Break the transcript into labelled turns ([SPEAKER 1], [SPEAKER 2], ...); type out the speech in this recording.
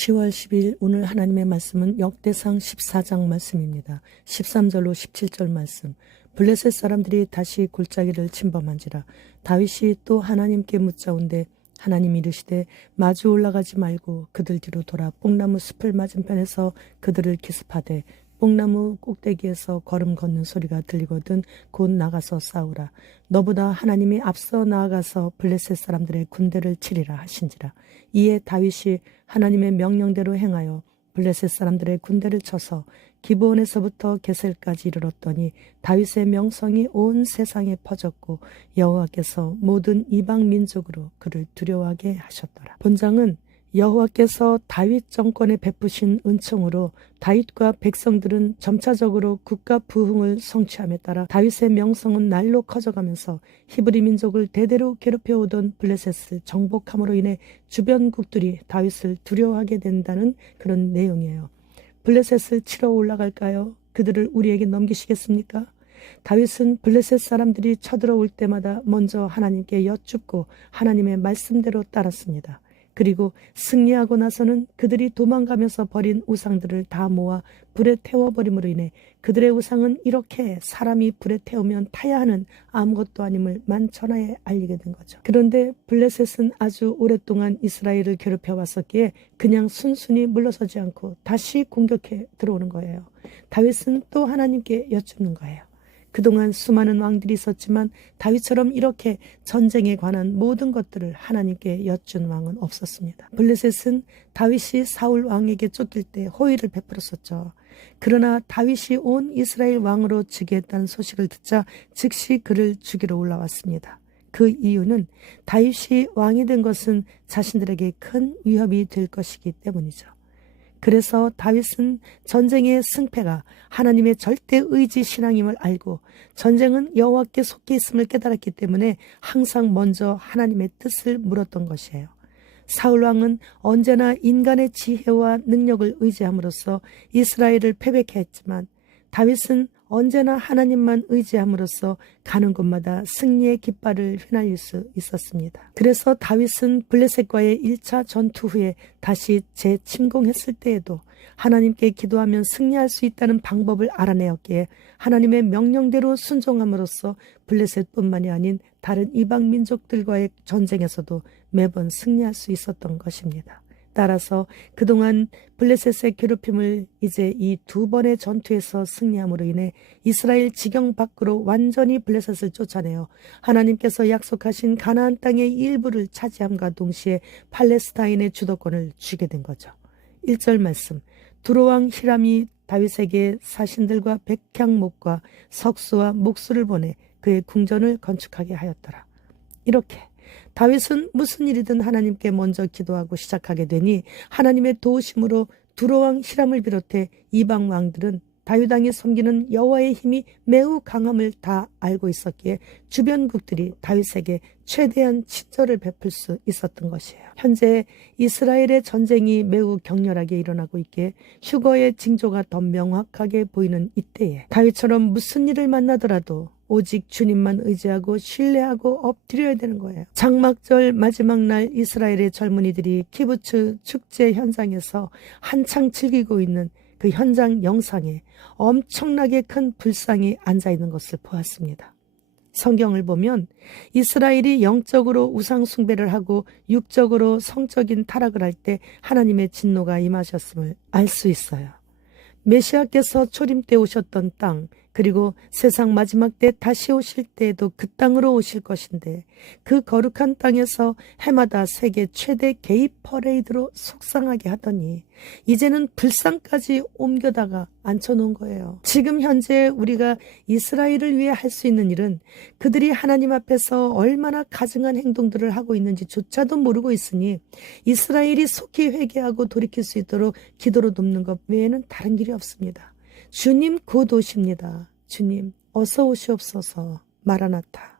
[SPEAKER 1] 10월 10일 오늘 하나님의 말씀은 역대상 14장 말씀입니다. 13절로 17절 말씀. 블레셋 사람들이 다시 골짜기를 침범한지라 다윗이 또 하나님께 묻자온데 하나님 이르시되 마주 올라가지 말고 그들 뒤로 돌아 뽕나무 숲을 맞은편에서 그들을 기습하되 뽕나무 꼭대기에서 걸음 걷는 소리가 들리거든 곧 나가서 싸우라. 너보다 하나님이 앞서 나아가서 블레셋 사람들의 군대를 치리라 하신지라. 이에 다윗이 하나님의 명령대로 행하여 블레셋 사람들의 군대를 쳐서 기브온에서부터 게셀까지 이르렀더니 다윗의 명성이 온 세상에 퍼졌고 여호와께서 모든 이방 민족으로 그를 두려워하게 하셨더라. 본장은 여호와께서 다윗 정권에 베푸신 은총으로 다윗과 백성들은 점차적으로 국가 부흥을 성취함에 따라 다윗의 명성은 날로 커져가면서 히브리 민족을 대대로 괴롭혀 오던 블레셋을 정복함으로 인해 주변국들이 다윗을 두려워하게 된다는 그런 내용이에요. 블레셋을 치러 올라갈까요? 그들을 우리에게 넘기시겠습니까? 다윗은 블레셋 사람들이 쳐들어올 때마다 먼저 하나님께 여쭙고 하나님의 말씀대로 따랐습니다. 그리고 승리하고 나서는 그들이 도망가면서 버린 우상들을 다 모아 불에 태워버림으로 인해 그들의 우상은 이렇게 사람이 불에 태우면 타야 하는 아무것도 아님을 만천하에 알리게 된 거죠. 그런데 블레셋은 아주 오랫동안 이스라엘을 괴롭혀 왔었기에 그냥 순순히 물러서지 않고 다시 공격해 들어오는 거예요. 다윗은 또 하나님께 여쭙는 거예요. 그동안 수많은 왕들이 있었지만 다윗처럼 이렇게 전쟁에 관한 모든 것들을 하나님께 여쭌 왕은 없었습니다. 블레셋은 다윗이 사울 왕에게 쫓길 때 호의를 베풀었었죠. 그러나 다윗이 온 이스라엘 왕으로 즉위했다는 소식을 듣자 즉시 그를 죽이러 올라왔습니다. 그 이유는 다윗이 왕이 된 것은 자신들에게 큰 위협이 될 것이기 때문이죠. 그래서 다윗은 전쟁의 승패가 하나님의 절대 의지 신앙임을 알고 전쟁은 여호와께 속해 있음을 깨달았기 때문에 항상 먼저 하나님의 뜻을 물었던 것이에요. 사울 왕은 언제나 인간의 지혜와 능력을 의지함으로써 이스라엘을 패배케 했지만 다윗은 언제나 하나님만 의지함으로써 가는 곳마다 승리의 깃발을 휘날릴 수 있었습니다. 그래서 다윗은 블레셋과의 1차 전투 후에 다시 재침공했을 때에도 하나님께 기도하면 승리할 수 있다는 방법을 알아내었기에 하나님의 명령대로 순종함으로써 블레셋뿐만이 아닌 다른 이방 민족들과의 전쟁에서도 매번 승리할 수 있었던 것입니다. 따라서 그동안 블레셋의 괴롭힘을 이제 이 두 번의 전투에서 승리함으로 인해 이스라엘 지경 밖으로 완전히 블레셋을 쫓아내어 하나님께서 약속하신 가나안 땅의 일부를 차지함과 동시에 팔레스타인의 주도권을 쥐게 된 거죠. 1절 말씀 두로왕 히람이 다윗에게 사신들과 백향목과 석수와 목수를 보내 그의 궁전을 건축하게 하였더라. 이렇게 다윗은 무슨 일이든 하나님께 먼저 기도하고 시작하게 되니 하나님의 도우심으로 두로왕 히람을 비롯해 이방 왕들은 다윗 왕이 섬기는 여호와의 힘이 매우 강함을 다 알고 있었기에 주변국들이 다윗에게 최대한 친절을 베풀 수 있었던 것이에요. 현재 이스라엘의 전쟁이 매우 격렬하게 일어나고 있기에 휴거의 징조가 더 명확하게 보이는 이때에 다윗처럼 무슨 일을 만나더라도 오직 주님만 의지하고 신뢰하고 엎드려야 되는 거예요. 장막절 마지막 날 이스라엘의 젊은이들이 키부츠 축제 현장에서 한창 즐기고 있는 그 현장 영상에 엄청나게 큰 불상이 앉아 있는 것을 보았습니다. 성경을 보면 이스라엘이 영적으로 우상숭배를 하고 육적으로 성적인 타락을 할 때 하나님의 진노가 임하셨음을 알 수 있어요. 메시아께서 초림 때 오셨던 땅, 그리고 세상 마지막 때 다시 오실 때에도 그 땅으로 오실 것인데 그 거룩한 땅에서 해마다 세계 최대 게이 퍼레이드로 속상하게 하더니 이제는 불상까지 옮겨다가 앉혀놓은 거예요. 지금 현재 우리가 이스라엘을 위해 할 수 있는 일은 그들이 하나님 앞에서 얼마나 가증한 행동들을 하고 있는지조차도 모르고 있으니 이스라엘이 속히 회개하고 돌이킬 수 있도록 기도로 돕는 것 외에는 다른 길이 없습니다. 주님 곧 오십니다. 주님 어서 오시옵소서 마라나타.